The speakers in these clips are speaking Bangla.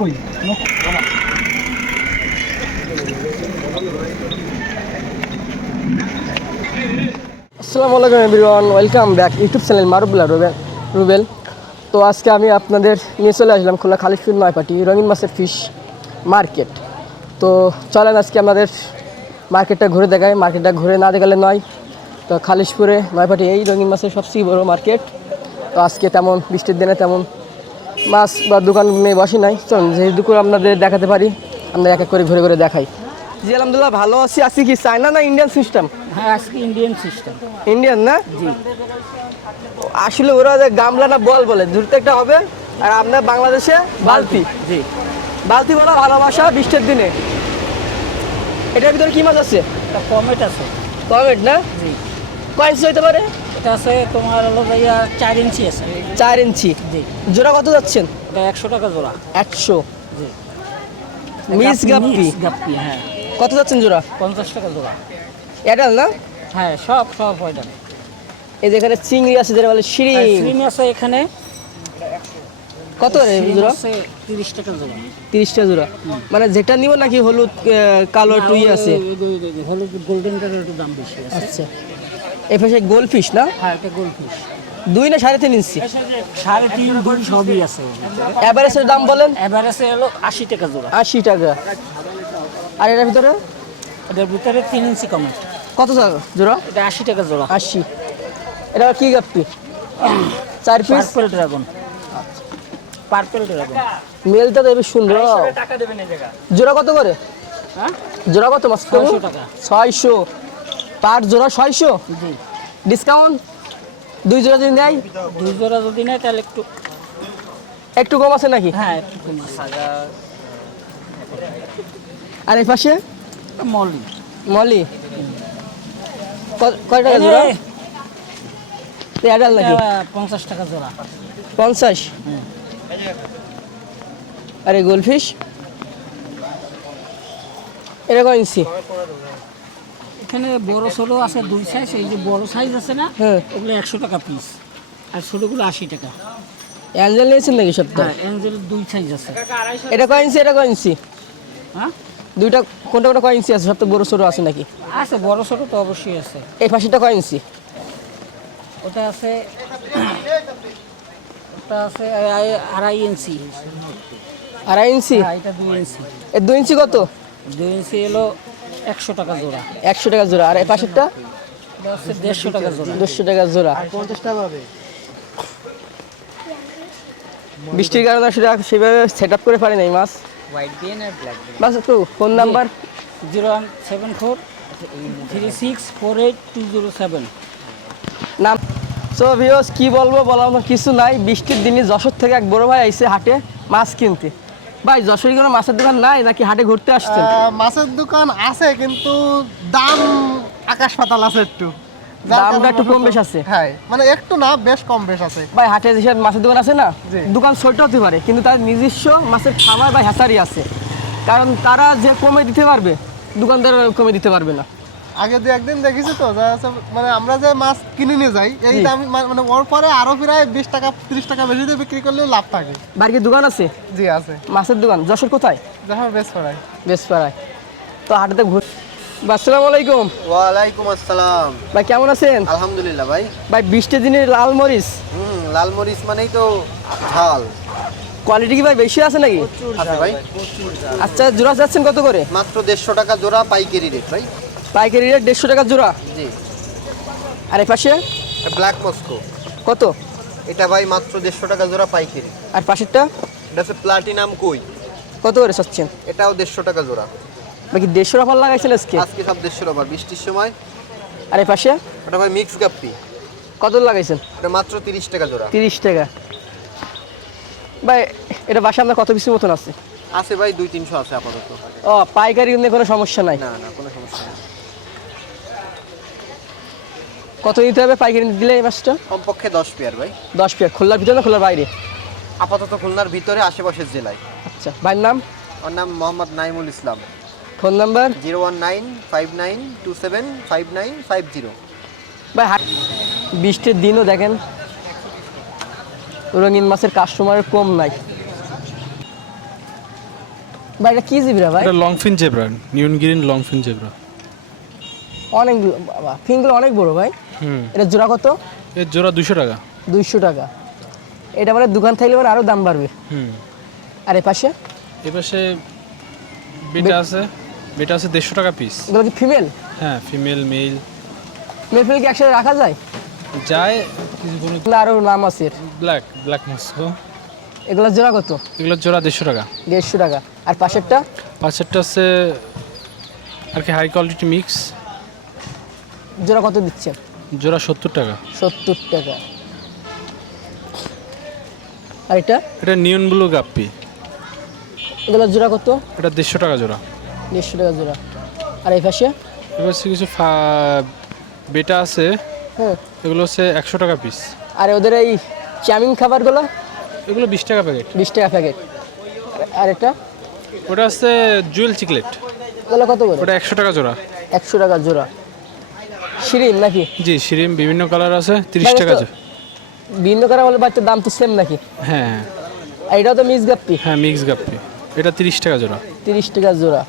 কই আসসালামু আলাইকুম everyone, welcome back YouTube channel মারুবুল্লাহ রুবেল। তো আজকে আমি আপনাদের নিয়ে চলে আসলাম খুলনা খালিশপুর নয়পাটি রঙিন মাছের ফিশ মার্কেট। তো চলেন আজকে আমাদের মার্কেটটা ঘুরে দেখাই। মার্কেটটা ঘুরে না দেখালে নয়। তো খালিশপুরে নয়পাটি এই রঙিন মাছের সবচেয়ে বড় মার্কেট। তো আজকে তেমন বৃষ্টির দিনে তেমন মাছ বা দোকান নিয়ে বসে নাই। চলুন যেটুকু আপনাদের দেখাতে পারি আমরা এক এক করে ঘুরে ঘুরে দেখাই। জি আলহামদুলিল্লাহ ভালো আছি। আজকে কি চায়না না ইন্ডিয়ান সিস্টেম? হ্যাঁ, আজকে ইন্ডিয়ান সিস্টেম। ইন্ডিয়ান না? জি। আসলে ওরা যে গামলা না বল বলে ধরতে একটা হবে, আর আমরা বাংলাদেশে বালতি। জি। বালতি বলা ভালোবাসা বৃষ্টির দিনে। এটার ভিতরে কি মাছ আছে? এটা কমেট আছে। কমেট না? জি। কয় ইঞ্চি হইতে পারে? এটা আছে তোমার হলো ভাইয়া 4 ইঞ্চি আছে। 4 ইঞ্চি। জি। জোড়া কত যাচ্ছেন? এটা 100 টাকা জোড়া। 100। জি। মিস গাপ্পি। মিক্স গাপ্পি, হ্যাঁ। কত যাচ্ছেন জোড়া? 50 টাকা জোড়া। এটাল না? হ্যাঁ, সব হয়। এই যে এখানে চিংড়ি আছে যেটা বলে শিরিং। শ্রিম আছে এখানে। কত রে জোড়া? 30 টাকা জোড়া। 30 টা জোড়া। মানে যেটা নিব নাকি হলুদ কালো একটু ইয়ে আছে? হলুদ গোল্ডেনটার একটু দাম বেশি আছে। আচ্ছা, এই পাশে গোল্ড ফিশ না? হ্যাঁ, এটা গোল্ড ফিশ। 2 না 3.5 ইঞ্চি? 3.5 2 সবই আছে। এভারেজের দাম বলেন? এভারেজে হলো 80 টাকা জোড়া। 80 টাকা। আর এটার ভিতরে? এটার ভিতরে 3 ইঞ্চি কমেট। কত টাকা জোড়া? এটা 80 টাকা জোড়া। 80। এটা আবার কি গাপ্পি? 4 piece purple dragon. Purple dragon. মেলটা তো বেশ সুন্দর। টাকা দেবেন এই জায়গা। জোড়া কত করে? হ্যাঁ, জোড়া কত মাছ? 600 টাকা। 600 পার জোড়া 600। জি। ডিসকাউন্ট 2 জোড়া যদি নেয়? 2 জোড়া যদি নেয় তাহলে একটু কম আছে নাকি? হ্যাঁ, একটু কম আছে। আর এই পাশে মলি। মলি কয় টাকা জোড়া? এডাল নাকি? 50 টাকা জোড়া। 50। আর এই গোল্ডফিশ এটা কয় ইঞ্চি? এখানে বড় ছোট আছে 2 সাইজ। এই যে বড় সাইজ আছে না, হ্যাঁ, ওগুলো 100 টাকা পিস, আর ছোটগুলো 80 টাকা। অ্যাঞ্জেল নিয়েছেন নাকি সপ্তাহ? হ্যাঁ, অ্যাঞ্জেলের 2 সাইজ আছে। এটা কয় ইঞ্চি, এটা কয় ইঞ্চি? হ্যাঁ, দুইটা কোনটা কোনটা কয় ইঞ্চি আছে? সব তো বড় ছোট আছে নাকি? আছে বড় ছোট তো অবশ্যই আছে। এই পাশেটা কয় ইঞ্চি? ওটা আছে 2.5 ইঞ্চি। 2.5 ইঞ্চি? হ্যাঁ, এটা 2 ইঞ্চি। এর 2 ইঞ্চি কত? 2 ইঞ্চি হলো 100 টাকা জোড়া। 100 টাকা জোড়া। আর এই পাশেরটা? এটা হচ্ছে 150 টাকা জোড়া। 200 টাকা জোড়া। 50 টাকা হবে। বৃষ্টির কারণে সেটা সেভাবে সেট আপ করে পারি নাই মাছ। হোয়াইট বিন আর ব্ল্যাক বিন। বাস একটু ফোন নাম্বার? 0174 3648 207। নাম? সো ভিউয়ার্স কি বলবো, বলার মতো কিছু নাই। বৃষ্টির দিনে যশোর থেকে এক বড় ভাই আইছে হাটে মাছ কিনতে। ভাই যশোরে কোনো মাছের দোকান নাই নাকি হাটে ঘুরতে আসছেন? মাছের দোকান আছে কিন্তু দাম আকাশ পাতাল আছে একটু। দামটা একটু কম বেশ আছে। হ্যাঁ, মানে একটু না, বেশ কম বেশ আছে। ভাই হাটে যেসব মাছের দোকান আছে না, জি। দোকান ছোট হতে পারে কিন্তু তার নিজস্ব মাছের খামার বা হ্যাচারি আছে। কারণ তারা যে কমে দিতে পারবে দোকানদার কমে দিতে পারবে না। আগে দু একদিন দেখেছি তো, যা আছে মানে আমরা যে মাছ কিনে নিয়ে যাই এই জি। দাম, মানে ওর পরে আরো প্রায় 20 টাকা 30 টাকা বেশি দিয়ে বিক্রি করলেও লাভ থাকে। বাড়ির দোকান আছে? জি আছে। মাছের দোকান যশোর কোথায়? দেখা বেশ পড়ায়। বেশ পাড়ায়। তো হাটেতে ঘুর। আসসালামু আলাইকুম ওয়ালাইকুম আসসালাম। ভাই, কেমন আছেন? আলহামদুলিল্লাহ ভাই। ভাই বৃষ্টির দিনে লাল মরিচ লাল মরিচ মানেই তো ঝাল। কোয়ালিটি কি ভাই বেশি আছে নাকি? আছে ভাই, আচ্ছা, জোড়া যাচ্ছেন কত করে? মাত্র 150 টাকা জোড়া পাইকারি রেট ভাই। পাইকারি রেট 150 টাকা জোড়া। জি। আর এই পাশে ব্ল্যাক মস্কো, কত? এটা ভাই মাত্র 150 টাকা জোড়া পাইকারি। আর পাশেরটা এটা হচ্ছে প্লাটিনাম কই, কত করে চাচ্ছেন? এটাও 150 টাকা জোড়া। বাকি 150 অফার লাগাইছেন আজকে? আজকে সব 150 আবার বৃষ্টির সময়। আর এই পাশে এটা ভাই মিক্স গাপ্পি, কত লাগাইছেন? এটা মাত্র 30 টাকা জোড়া। 30 টাকা। ভাই এটা বাসা আপনার কত পিসের মতন আছে? আছে ভাই 200-300 আছে আপাতত। ও পাইকারি নিয়ে কোনো সমস্যা নাই? না না, কোনো সমস্যা নেই। কত নিতে হবে পাইকারি দিলে এই মাছটা? কমপক্ষে 10 পেয়ার ভাই। 10 পেয়ার। খোলার ভিতরে না খোলার বাইরে? আপাতত খুলনার ভিতরে, আশেপাশের জেলায়। আচ্ছা, ভাইয়ের নাম? ওর নাম মোহাম্মদ নাইমুল ইসলাম। Phone number? 01959275950। ভাই হাট বৃষ্টির দিনও দেখেন রঙিন মাছের কাস্টমারের কম নাই। ভাই এটা কি জিব্রা ভাই? এটা longfin zebra, নিউন green longfin zebra. অনেক বাবা, ফিনগুলো অনেক বড় ভাই। এটা জোড়া কত? এর জোড়া 200 টাকা। 200 টাকা। এটা মানে দোকান থাকলে মানে আরো দাম বাড়বে। আর এ পাশে এপাশে বেটা আছে 150 টাকা পিস। এগুলো কি ফিমেল? হ্যাঁ, ফিমেল মেল মেল ফিমেল কি একসাথে রাখা যায়? যায় কিছু কোনো। এগুলো আরো নাম আছে এর। ব্ল্যাক মস্কো, এগুলো জোড়া কত? এগুলোর জোড়া 150 টাকা। 150 টাকা। আর পাশেরটা? পাশেরটা আছে আর কি হাই কোয়ালিটি মিক্স, জোড়া কত দিচ্ছেন? জোড়া 70 টাকা। 70 টাকা। আর এটা? এটা নিয়ন ব্লু গাপ্পি, এগুলো জোড়া কত? এটা 150 টাকা জোড়া। 150 টাকা জোড়া। আর এই পাশে? এবার কিছু বেটা আছে, হ্যাঁ। এগুলো হচ্ছে 100 টাকা পিস। আর ওদের এই চামিং খাবারগুলো? এগুলো 20 টাকা প্যাকেট। 20 টাকা প্যাকেট। আর এটা? ওটা হচ্ছে জুয়েল চিকলেট, এগুলো কত করে? ওটা 100 টাকা জোড়া। 100 টাকা জোড়া। শিরিম নাকি? জি, শিরিম বিভিন্ন কালার আছে, 30 টাকা জোড়া। ভিন্ন করা বলে বাচ্চার দাম তো সেম নাকি? হ্যাঁ আর এটাও তো মিক্স গাপ্পি? হ্যাঁ, মিক্স গাপ্পি, এটা 30 টাকা জোড়া। 30 টাকা জোড়া।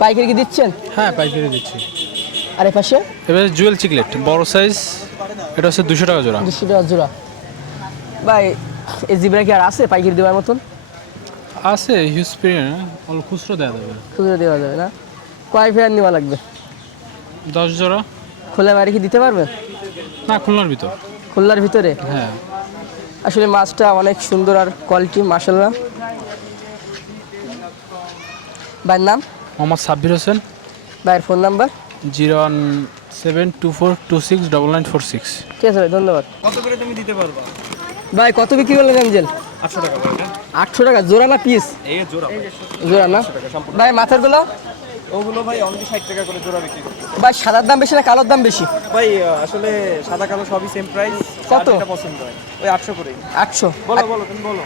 পাইকারি কি দিচ্ছেন? হ্যাঁ, পাইকারি দিচ্ছি। আর এ পাশে? এবার জুয়েল চিকলেট বড় সাইজ, এটা হচ্ছে 200 টাকা জোড়া। 200 টাকা জোড়া। ভাই এই জিব্রা কি আর আছে পাইকারি দেওয়ার মতন? আছে হিউজ পেরিয়ন, অল খুচরো দেওয়া যাবে। খুচরো দেওয়া যাবে না? কয় ফেয়ার নেওয়া লাগবে? 10 জোড়া। খোলা বাইরে কি দিতে পারবেন? না, খুলনার ভিতর। খুলনার ভিতরে? হ্যাঁ। আসলে মাছটা অনেক সুন্দর আর কোয়ালিটি মাশাআল্লাহ। ভাইয়ের নাম? মোহাম্মদ সাব্বির হোসেন। ভাইয়ের ফোন নাম্বার? 01724269946। ঠিক আছে ভাই, ধন্যবাদ। কত করে তুমি দিতে পারবা? ভাই কত বিক্রি করলেন এঞ্জেল? 800 টাকা। 800 টাকা জোড়া না পিস? এই জোড়া। জোড়া না? ভাই মাথারগুলো? ওগুলো ভাই অনলি 60 টাকা করে জোড়া বিক্রি করতে। ভাই সাদার দাম বেশি না কালোর দাম বেশি? ভাই আসলে সাদা কালো সবই সেম প্রাইস। কত? যেটা পছন্দ হয় ওই 800 করে। 800। বলো তুমি বলো।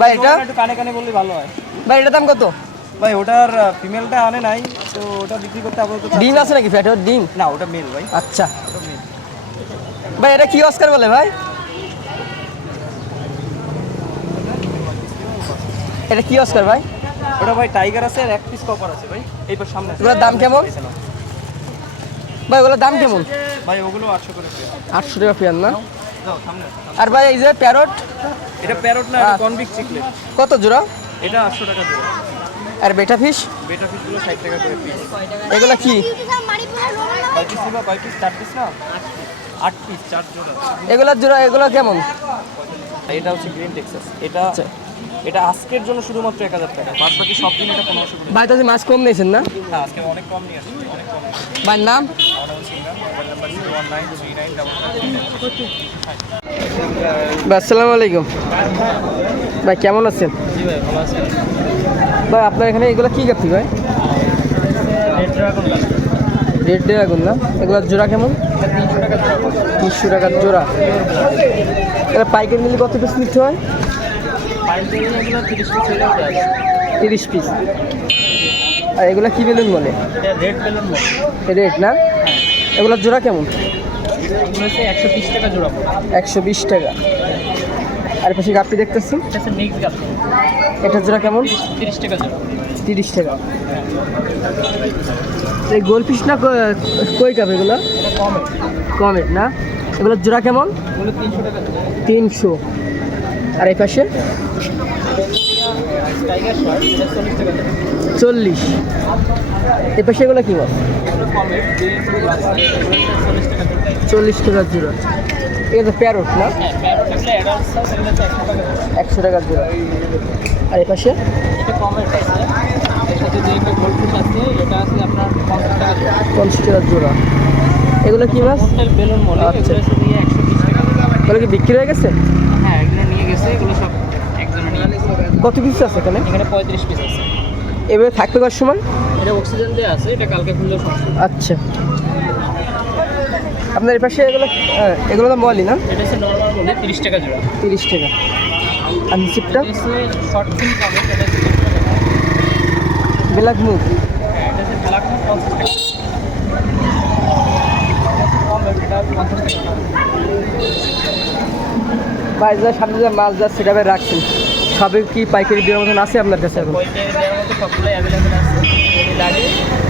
ভাই এটা? একটু কানে কানে বললে ভালো হয়। ভাই এটার দাম কত? ভাই ওটার ফিমেলটা আনে নাই, তো ওটা বিক্রি করতে আপাতত ডিম আছে নাকি ফ্যাটের ডিম? না, ওটা মেল ভাই। আচ্ছা ভাই, এটা কি অস্কার বলে ভাই? এটা কি অস্কার ভাই? ওটা ভাই টাইগার আছে আর এক পিস কপার আছে ভাই। এইবার সামনে আছে। এগুলোর দাম কেমন ভাই? ওগুলোর দাম কেমন? ভাই ওগুলো 800 করে পেয়ার। 800 টাকা পেয়ার না? যাও সামনে আছে। আর ভাই এই যে প্যারট? এটা প্যারট না, এটা কনভিক চিকলেট। কত জোড়া? এটা 800 টাকা জোড়া। আর বেটা ফিশ? বেটা ফিশগুলো 60 টাকা করে পিস। এগুলো কি? কয় পিস ছিল? কয় পিস? 4 পিস না? 8 পিস, 4 জোড়া। এগুলোর জোড়া এগুলো কেমন? এটা হচ্ছে গ্রিন টেক্সাস। এটা আজকের জন্য শুধুমাত্র 1000 টাকা। বাদ বাকি সব দিন এটা 1500 করে। ভাই তাহলে মাছ কম নিয়েছেন না? না, আজকে অনেক কম নিয়ে আসছি, অনেক কম। ভাইয়ের নাম? Mobile number 01939. ভাই আসসালামু আলাইকুম। ভাই কেমন আছেন? জি ভাই, ভালো আছেন? ভাই আপনার এখানে এগুলো কি গাপ্পি ভাই? রেড ড্রাগন না? এগুলোর জোড়া কেমন? 300 টাকা জোড়া। 300 টাকার জোড়া। এটা পাইকারি নিলে কত পিস নিতে হয়? পাইকারি এগুলো 30 পিস হয়ে যায়। 30 পিস। আর এগুলো কি বেলুন বলে? এটা রেড বেলুন মল। রেড না? এগুলোর জোড়া কেমন? এগুলো হচ্ছে 120 টাকা জোড়া পড়ে। 120 টাকা। আর পাশে গাপ্পি দেখতেছি, এটা হচ্ছে মিক্স গাপ্পি। এটার জোড়া কেমন? 30 টাকা জোড়া। 30 টাকা। এই গোলফিশ না কই কাপ এগুলো? এটা কমে। কমেট না? এগুলোর জোড়া কেমন? এগুলো 300 টাকা জোড়া। 300। আর এই পাশে? টাইগার শর্ট, এটা 40 টাকা জোড়া। 40। এই পাশে এগুলো কি মাছ? এগুলো কমে, 40 টাকা জোড়া। 40 টাকার জোড়া। এটা তো প্যারট না? হ্যাঁ, প্যারট এগুলো অ্যাডাল্ট সাইজ, এগুলো হচ্ছে 100 টাকা জোড়া। 100 টাকার জোড়া। আর এই পাশে? এটা কমের আছে। এর সাথে যে একটা গোল্ডফিশ আছে, এটা আছে আপনার 50 টাকা জোড়া। 50 টাকার জোড়া। এগুলো কি মাছ? হোটেল বেলুন মলে, আচ্ছা। এগুলো শুধু 120 টাকা জোড়া। এগুলো কি বিক্রি হয়ে গেছে? হ্যাঁ, এগুলো নিয়ে গেছে, এগুলো সব একজনে নিয়ে গেছে। কত পিস আছে এখানে? এখানে 35 পিস আছে। এবারে থাকবে কত সময়? এটা অক্সিজেন দিয়ে আছে, এটা কালকে খুললেও সমস্যা নেই। আচ্ছা। আপনার এই পাশে এগুলো তো মলি না? এটা হচ্ছে নর্মাল মলে 30 টাকা জোড়া। 30 টাকা। আর নিচেরটা? এটা হচ্ছে শর্ট ফিন কমে, এটা হচ্ছে 30 টাকা জোড়া। ব্ল্যাক মুখ? হ্যাঁ, এটা হচ্ছে ব্ল্যাক মুখ 50 টাকা। কমে, এটা 50 টাকা। বা সামনে যে মাছ যাচ্ছে সেটা রাখছেন, সবে কি পাইকারি দেওয়ার মতন আছে আপনার কাছে এখন? পাইকারি দেওয়ার মতো সবগুলোই অ্যাভেলেবেল আছে, যদি লাগে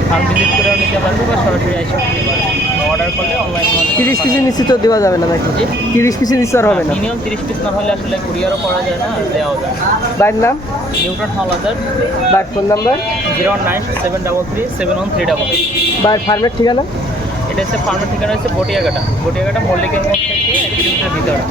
ফার্ম ভিজিট করেও নিতে পারবে বা সরাসরি এসেও নিতে পারবে। অর্ডার করলে অনলাইন 30 পিসের নিচে তো দেওয়া যাবে না নাকি? 30 পিসের নিচে আর হবে না? মিনিমাম 30 পিস না হলে আসলে কুরিয়ারও করা যায় না, দেওয়াও যায় না। বাইরের নাম, নিউটন হলাদার, বাইর ফোন নাম্বার, 09733 বাইর ফার্মের ঠিকানা। এটা হচ্ছে ফার্মের ঠিকানা হচ্ছে বটিয়াঘাটা মল্লিকের মোড় থেকে 1 কিলোমিটার ভিতরে।